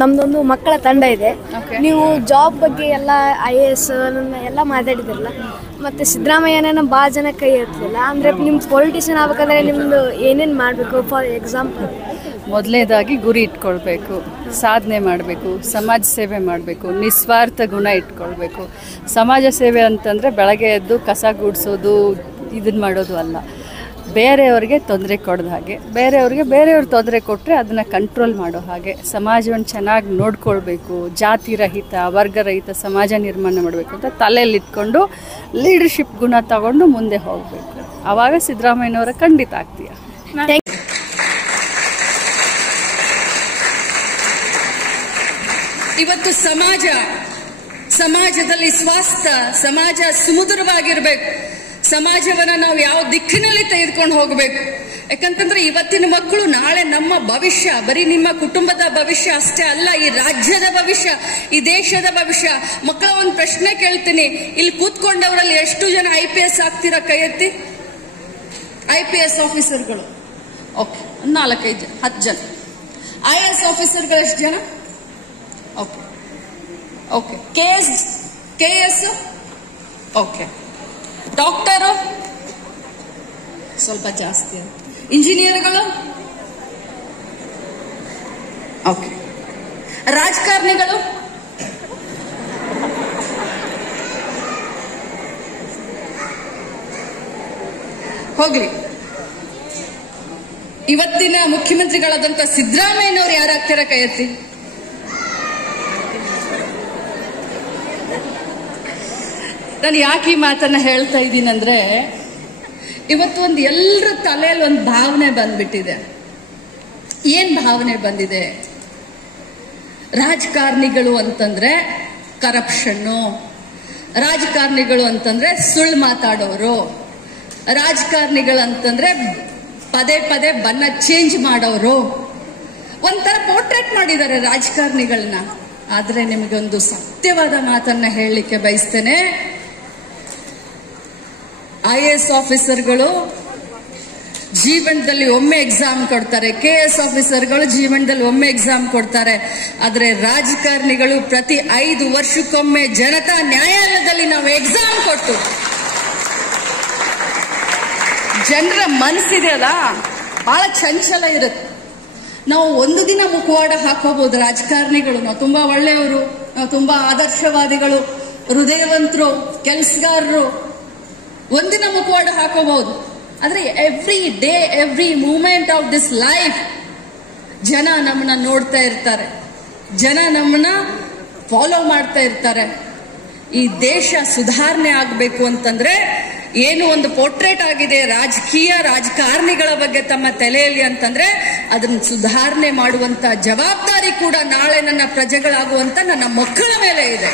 ನಮ್ದೊಂದು ಮಕ್ಕಳ ತಂಡ ಇದೆ. ನೀವು ಜಾಬ್ ಬಗ್ಗೆ ಎಲ್ಲ IAS ಎಲ್ಲ ಮಾತಾಡಿದ್ರಲ್ಲ, ಮತ್ತು ಸಿದ್ದರಾಮಯ್ಯನ ಭಾಳ ಜನ ಕೈ ಎತ್ತಲಿಲ್ಲ. ಅಂದರೆ ನಿಮ್ಮ ಪೊಲಿಟಿಷಿಯನ್ ಆಗ್ಬೇಕಂದ್ರೆ ನಿಮ್ಮದು ಏನೇನು ಮಾಡಬೇಕು? ಫಾರ್ ಎಕ್ಸಾಂಪಲ್, ಮೊದಲನೇದಾಗಿ ಗುರಿ ಇಟ್ಕೊಳ್ಬೇಕು, ಸಾಧನೆ ಮಾಡಬೇಕು, ಸಮಾಜ ಸೇವೆ ಮಾಡಬೇಕು, ನಿಸ್ವಾರ್ಥ ಗುಣ ಇಟ್ಕೊಳ್ಬೇಕು. ಸಮಾಜ ಸೇವೆ ಅಂತಂದರೆ ಬೆಳಗ್ಗೆ ಎದ್ದು ಕಸ ಗುಡಿಸೋದು ಇದನ್ನು ಮಾಡೋದು ಅಲ್ಲ, ಬೇರೆಯವ್ರಿಗೆ ತೊಂದರೆ ಕೊಡೋದು ಹಾಗೆ, ಬೇರೆಯವ್ರಿಗೆ ತೊಂದರೆ ಕೊಟ್ಟರೆ ಅದನ್ನು ಕಂಟ್ರೋಲ್ ಮಾಡೋ ಹಾಗೆ, ಸಮಾಜವನ್ನು ಚೆನ್ನಾಗಿ ನೋಡ್ಕೊಳ್ಬೇಕು, ಜಾತಿ ರಹಿತ ವರ್ಗರಹಿತ ಸಮಾಜ ನಿರ್ಮಾಣ ಮಾಡಬೇಕು ಅಂತ ತಲೆಯಲ್ಲಿ ಇಟ್ಕೊಂಡು ಲೀಡರ್ಶಿಪ್ ಗುಣ ತಗೊಂಡು ಮುಂದೆ ಹೋಗಬೇಕು. ಆವಾಗ ಸಿದ್ದರಾಮಯ್ಯನವರ ಖಂಡಿತ ಆಗ್ತೀಯ. ಇವತ್ತು ಸಮಾಜದಲ್ಲಿ ಸ್ವಾಸ್ಥ್ಯ, ಸಮಾಜ ಸುಮಧುರವಾಗಿರ್ಬೇಕು. ಸಮಾಜವನ್ನ ನಾವು ಯಾವ ದಿಕ್ಕಿನಲ್ಲಿ ತೆಗೆದುಕೊಂಡು ಹೋಗಬೇಕು. ಯಾಕಂತಂದ್ರೆ ಇವತ್ತಿನ ಮಕ್ಕಳು ನಾಳೆ ನಮ್ಮ ಭವಿಷ್ಯ. ಬರೀ ನಿಮ್ಮ ಕುಟುಂಬದ ಭವಿಷ್ಯ ಅಷ್ಟೇ ಅಲ್ಲ, ಈ ರಾಜ್ಯದ ಭವಿಷ್ಯ, ಈ ದೇಶದ ಭವಿಷ್ಯ. ಮಕ್ಕಳ ಒಂದು ಪ್ರಶ್ನೆ ಕೇಳ್ತೀನಿ, ಇಲ್ಲಿ ಕೂತ್ಕೊಂಡವರಲ್ಲಿ ಎಷ್ಟು ಜನ IPS ಆಗ್ತೀರಾ? ಕೈ ಎತ್ತಿ. IPS ಆಫೀಸರ್ಗಳು ಓಕೆ 4-5 ಜನ, 10 ಜನ. IAS ಆಫೀಸರ್ಗಳು ಎಷ್ಟು ಜನ? ಓಕೆ. KS okay. ಡಾಕ್ಟರು ಸ್ವಲ್ಪ ಜಾಸ್ತಿ. ಇಂಜಿನಿಯರ್ಗಳು ಓಕೆ. ರಾಜಕಾರಣಿಗಳು ಹೋಗ್ಲಿ. ಇವತ್ತಿನ ಮುಖ್ಯಮಂತ್ರಿಗಳಾದಂತ ಸಿದ್ದರಾಮಯ್ಯನವರು ಯಾರಾಗ್ತಾರ? ಕೈ ಎತ್ತಿ. ನಾನು ಯಾಕೆ ಈ ಮಾತನ್ನ ಹೇಳ್ತಾ ಇದ್ದೀನಂದ್ರೆ, ಇವತ್ತು ಒಂದು ಎಲ್ಲರ ತಲೆಯಲ್ಲಿ ಒಂದು ಭಾವನೆ ಬಂದ್ಬಿಟ್ಟಿದೆ. ಏನ್ ಭಾವನೆ ಬಂದಿದೆ? ರಾಜಕಾರಣಿಗಳು ಅಂತಂದ್ರೆ ಕರಪ್ಷನ್ನು, ರಾಜಕಾರಣಿಗಳು ಅಂತಂದ್ರೆ ಸುಳ್ಳು ಮಾತಾಡೋರು, ರಾಜಕಾರಣಿಗಳು ಅಂತಂದ್ರೆ ಪದೇ ಪದೇ ಬಣ್ಣ ಚೇಂಜ್ ಮಾಡೋರು, ಒಂಥರ ಪೋರ್ಟ್ರೇಟ್ ಮಾಡಿದ್ದಾರೆ ರಾಜಕಾರಣಿಗಳನ್ನ. ಆದ್ರೆ ನಿಮಗೊಂದು ಸತ್ಯವಾದ ಮಾತನ್ನ ಹೇಳಲಿಕ್ಕೆ ಬಯಸ್ತೇನೆ. IAS ಆಫೀಸರ್ಗಳು ಜೀವನದಲ್ಲಿ ಒಮ್ಮೆ ಎಕ್ಸಾಮ್ ಕೊಡ್ತಾರೆ, KS ಆಫೀಸರ್ಗಳು ಜೀವನದಲ್ಲಿ ಒಮ್ಮೆ ಎಕ್ಸಾಮ್ ಕೊಡ್ತಾರೆ. ಆದ್ರೆ ರಾಜಕಾರಣಿಗಳು ಪ್ರತಿ 5 ವರ್ಷಕ್ಕೊಮ್ಮೆ ಜನತಾ ನ್ಯಾಯಾಲಯದಲ್ಲಿ ನಾವು ಎಕ್ಸಾಮ್ ಕೊಟ್ಟು, ಜನರ ಮನಸ್ಸಿದೆಯಲ್ಲ ಬಹಳ ಚಂಚಲ ಇರುತ್ತೆ. ನಾವು ಒಂದು ದಿನ ಮುಖವಾಡ ಹಾಕೋಬಹುದು ರಾಜಕಾರಣಿಗಳು, ನಾವು ತುಂಬಾ ಒಳ್ಳೆಯವರು, ನಾವು ತುಂಬಾ ಆದರ್ಶವಾದಿಗಳು, ಹೃದಯವಂತರು, ಕೆಲಸಗಾರರು, ಒಂದಿನ ಮುಖವಾಡ ಹಾಕೋಬಹುದು. ಆದ್ರೆ every day, every moment of this life ಜನ ನಮ್ಮನ್ನ ನೋಡ್ತಾ ಇರ್ತಾರೆ, ಜನ ನಮ್ಮನ್ನ ಫಾಲೋ ಮಾಡ್ತಾ ಇರ್ತಾರೆ. ಈ ದೇಶ ಸುಧಾರಣೆ ಆಗಬೇಕು ಅಂತಂದ್ರೆ ಏನು ಒಂದು ಪೋರ್ಟ್ರೇಟ್ ಆಗಿದೆ ರಾಜಕಾರಣಿಗಳ ಬಗ್ಗೆ ತಮ್ಮ ತಲೆಯಲ್ಲಿ ಅಂತಂದ್ರೆ ಅದನ್ನ ಸುಧಾರಣೆ ಮಾಡುವಂತ ಜವಾಬ್ದಾರಿ ಕೂಡ ನಾಳೆ ನನ್ನ ಪ್ರಜೆಗಳಾಗುವಂತ ನನ್ನ ಮಕ್ಕಳ ಮೇಲೆ ಇದೆ.